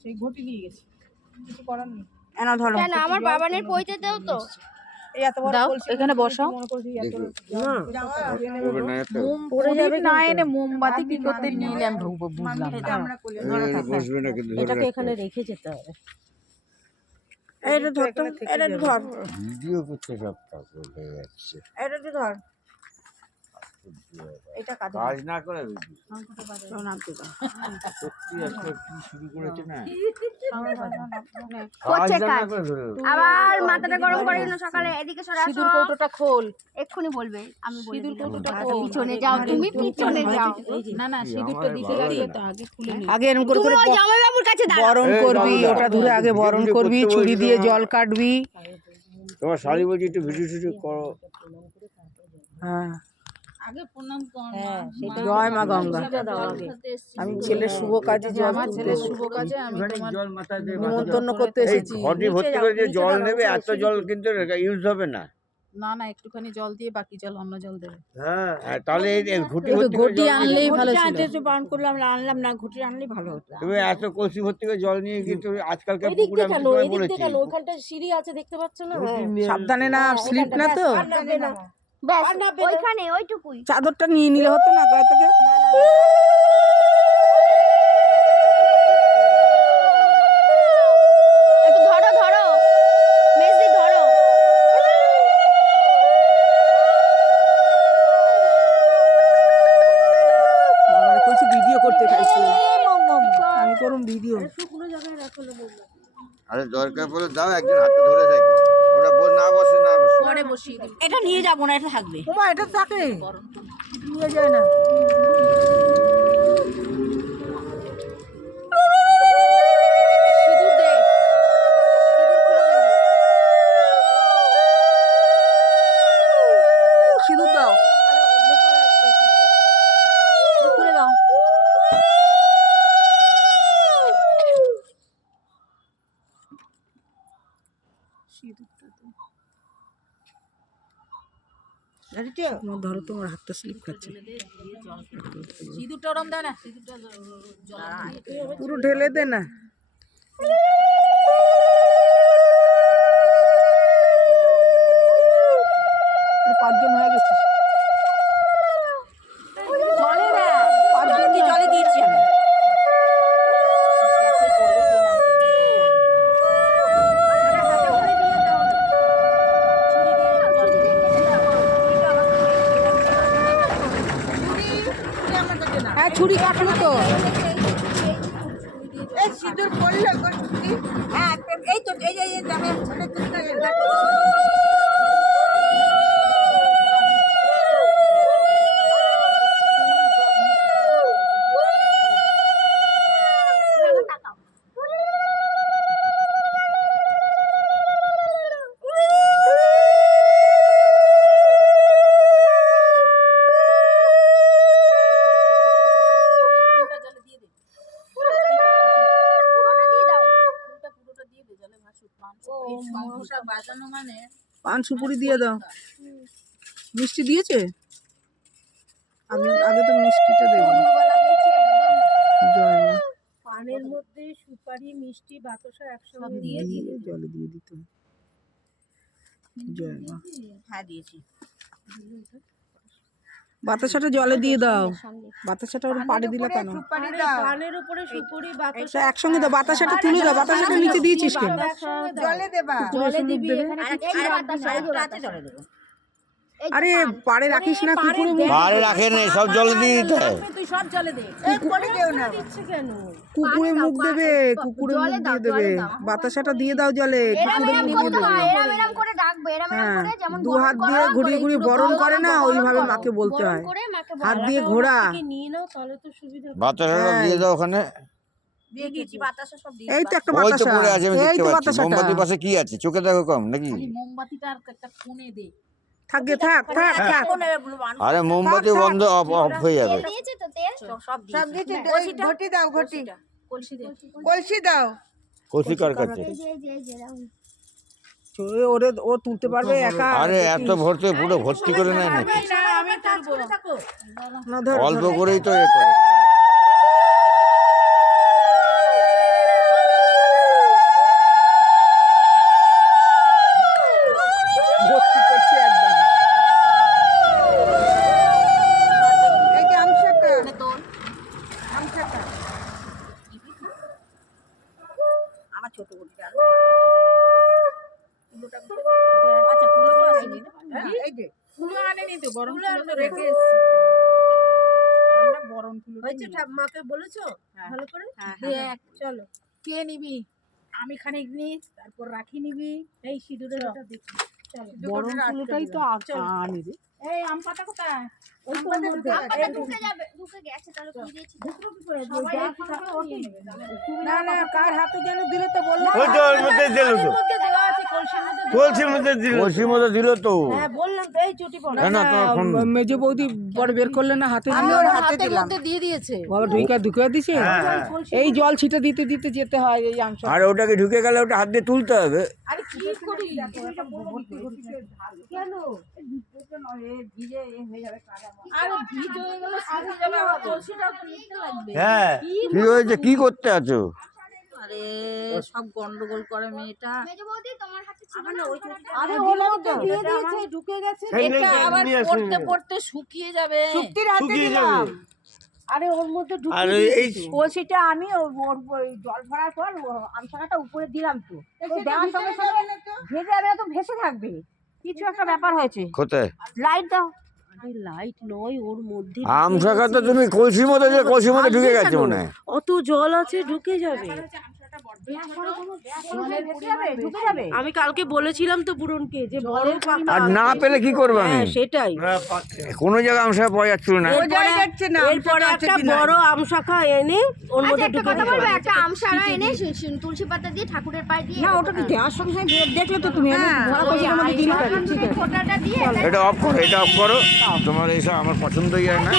সেই ঘটি নিয়ে গেছে, কিছু করার নেই। এনা ধরো কেন আমার বাবানের পইতে দাও তো। এই এত বড় কলসি এখানে বসাও। মনে করছি এত মোম পড়ে যাবে না এনে মোমবাতি কি করতে নিলাম বুঝলাম না। বসবে না কিন্তু এটাকে এখানে রেখে যেতে হবে। এটা ধর তো, এটা ধর, ভিডিও করতে সব কাপড় হয়ে যাচ্ছে। এটা ধর, এটা কাজ কাজ না করে সত্যি একটা কি শুরু করেছে না, করছে কাজ না কাজ। করে ধরে আবার মাথাটা গরম করে দিন সকালে। এদিকে সরে আসো। সিঁদুর কৌটোটা খোল। এক্ষুনি বলবে, আমি বলে সিঁদুর দিলাম। কৌটোটা খোল। পিছনে যাও, তুমি পিছনে যাও। না না, সিঁদুরটা দিতে গেলে তো আগে খুলে নি। আগে এরকম তুমি করে ওই জামাইবাবুর কাছে দাঁড়াও। বরণ করবি, ওটা ধরে আগে বরণ করবি, ছুরি দিয়ে জল কাটবি। তোমার শাড়ি বলছি একটু ভিডিও শুটিং করো। হ্যাঁ, আগে প্রণাম কর। জয় মা গঙ্গা। আমি ছেলের শুভ কাজে, আমার ছেলের শুভ কাজে আমি তোমার জল মাথায় দিয়ে নিমন্ত্রণ করতে এসেছি। ঘটি ভর্তি করে যে জল নেবে, এত জল কিন্তু ইউজ হবে না। না না, একটুখানি জল দিয়ে বাকি জল অন্য জল দেবে। হ্যাঁ, তাহলে এই ঘটি ওই ভর্তি করে ঘটি জল আনলেই নিয়ে- ভালো ছিল। একটু বারণ করলাম, আনলাম না, ঘটি আনলেই ভালো হতো। তুমি এত কলসি ভর্তি করে জল নিয়ে কিন্তু আজকালকার পুকুরে আমি তোমায় বলেছি ওখানটা সিঁড়ি আছে, দেখতে পাচ্ছ না? সাবধানে না, স্লিপ না তো। ব্যাস ওইখানে ওইটুকুই। চাদরটা নিয়ে নিলে হতো না গায়ে থেকে। একটু ধরো ধরো, মেজদি ধরো। আমরা কইছি ভিডিও করতে চাইছি, আমি করুম ভিডিও। আরে দরকার পড়লে দাও, একজন হাতে ধরে থাকি, ওটা না বসে না বসে পরে বসিয়ে দিই। এটা নিয়ে যাবো না, এটা থাকবে। ওমা, এটা থাকে, নিয়ে যায় না। সিঁদুর দে, সিঁদুর খুলে দে। সিঁদুর দাও, খুলে দাও। ধরো, তোমার হাতটা স্লিপ খাচ্ছে। সিঁদুরটা ওরম দেয় না, সিঁদুরটা পুরো ঢেলে দে না। পাঁচজন হয়ে গেছে। পাঁচজনকে জলে দিয়েছি আমি। হ্যাঁ, ছুরি কাটলো তো। সিঁদুর পড়লো, হ্যাঁ, এই তো, এই পান সুপুরি দিয়ে দাও। মিষ্টি দিয়েছে? আগে তো মিষ্টিটা দেবো। জয় মা। পানের মধ্যে সুপারি, মিষ্টি, বাতাসা একসঙ্গে দিয়ে জলে দিয়ে দিতে হবে। জয় মা। হ্যাঁ দিয়েছি। বাতাসাটা জলে দিয়ে দাও। বাতাসাটা ওর পাড়ে দিলে কেন? পানের উপরে সুপুরি, বাতাসা একসঙ্গে দাও। বাতাসাটা তুলে দাও। বাতাসাটা নিচে দিয়েছিস কেন? জলে দেবা, জলে দিবি। জলে দেবো। আরে পাড়ে রাখিস না, কুকুরে মুখ, বাড়ি রাখে নেই, সব জলে দিয়ে দিতে হয়। তুই সব জলে দে। কুকুরে মুখ দেবে, কুকুরে মুখ দিয়ে দেবে। বাতাসাটা দিয়ে দাও জলে, কুকুরে মুখ দিয়ে দেবে। এরম করে ডাকবে, এরম হ্যাঁ, করে যেমন দু হাত দিয়ে ঘুরিয়ে ঘুরিয়ে বরণ করে না, ওইভাবে মাকে বলতে হয়। হাত দিয়ে ঘোরা। নিয়ে নাও, তাহলে তো সুবিধা। বাতাসাটা দিয়ে দাও ওখানে। দিয়ে দিয়েছি, বাতাসা সব দিয়ে। এই তো একটা ওই তো বাতাসা, পড়ে আছে, আমি এই দেখতে তো পাচ্ছি। বাতাসাটা। মোমবাতির পাশে কি আছে, চোখে দেখো কম নাকি? মোমবাতিটা আর একটা কোণে দে। থাকবে, থাক থাক থাক। আরে মোমবাতি বন্ধ, অফ হয়ে যাবে। দিয়েছে তো তেল সব সব দিয়েছি। দিয়েছি। ঘটি দাও, ঘটি, কলসি দে। কলসি দাও। কৌশিক কার কাছে? ওরে, ও তুলতে পারবে একা? আরে এত ভর্তি, পুরো ভর্তি করে নেয় নাকি? আমি তুলবো। না, ধর, অল্প ধর। করেই তো এ করে। ছোট করছি আরো আচ্ছা তুলো তো আসেনি না এই যে তুলো আনেনি তো বরণ তুলো তো রেখে এসেছি আমরা বরণ তুলো হয়েছে মাকে বলেছো ভালো করে দেখ চলো কে নিবি আমি খানিক নি তারপর রাখি নিবি এই সিঁদুরের ওটা দেখি চলো বরণ তুলোটাই তো আনি রে এই আম পাতা কোথায় ওই তো আমটা ঢুকে যাবে ঢুকে গেছে তাহলে কি দিয়েছি সবাই একসাথে ওঠে নেবে না না কার হাতে যেন দিলে তো বললাম ওই তো ওর মধ্যে দিল তো মধ্যে দেওয়া আছে কলসির মধ্যে কলসির মধ্যে দিল কলসির মধ্যে দিল তো হ্যাঁ বললাম তো এই চটি পড়া না তোমার ফোন মেজো বৌদি পরে বের করলে না হাতে আমি দিলে ওর হাতের মধ্যে দিয়ে দিয়েছে বাবা ঢুকে দিছে এই জল ছিটে দিতে দিতে যেতে হয় এই আংশ আর ওটাকে ঢুকে গেলে ওটা হাত দিয়ে তুলতে হবে আরে কি করি কেন ভিজে হয়ে যাবে আরে ভিজ হয়ে গেলে শুকিয়ে যাবে আবার কলসিটাও তো নিতে লাগবে হ্যাঁ কি হয়েছে কি করতে আছো আরে সব গন্ডগোল করে মেয়েটা মেজো বৌদি তোমার হাতে ছিল না ওই চুড়িটা আরে ওর মধ্যে দিয়ে দিয়েছে ঢুকে গেছে এটা আবার পড়তে পড়তে শুকিয়ে যাবে শুক্তির হাতে শুকিয়ে দিলাম যাবে আরে ওর মধ্যে আর ঢুকিয়ে এই দিয়েছে কলসিটা আমি ওর জল ভরার পর আমসাটা উপরে দিলাম তো দেওয়ার সঙ্গে সঙ্গে ভেজে যাবে তো ভেসে থাকবে কিছু একটা ব্যাপার হয়েছে কোথায় লাইট দাও আরে লাইট নয় ওর মধ্যে আম শাখা তো তুমি কলসির মধ্যে যে কলসির মধ্যে ঢুকে গেছে মনে হয় অত জল আছে ঢুকে যাবে ঢুকে যাবে আমি কালকে বলেছিলাম তো বুড়নকে যে বড় পাতা আর না পেলে কি করবে আমি হ্যাঁ সেটাই কোনো জায়গায় আম শাখা পাওয়া যাচ্ছিল না এরপরে একটা বড় আম শাখা এনে ওর আচ্ছা মধ্যে একটা ঢুকে কথা দিতে বলবো হবে। একটা আমসারা এনে তুলসী পাতা দিয়ে ঠাকুরের পায়ে দিয়ে না ওটা কি দেওয়ার সঙ্গে সঙ্গে দেখলে তো তুমি ভরা কলসির মধ্যে দিলে ফোঁটাটা দিয়ে এটা অফ করো তোমার এইসব আমার পছন্দই হয় না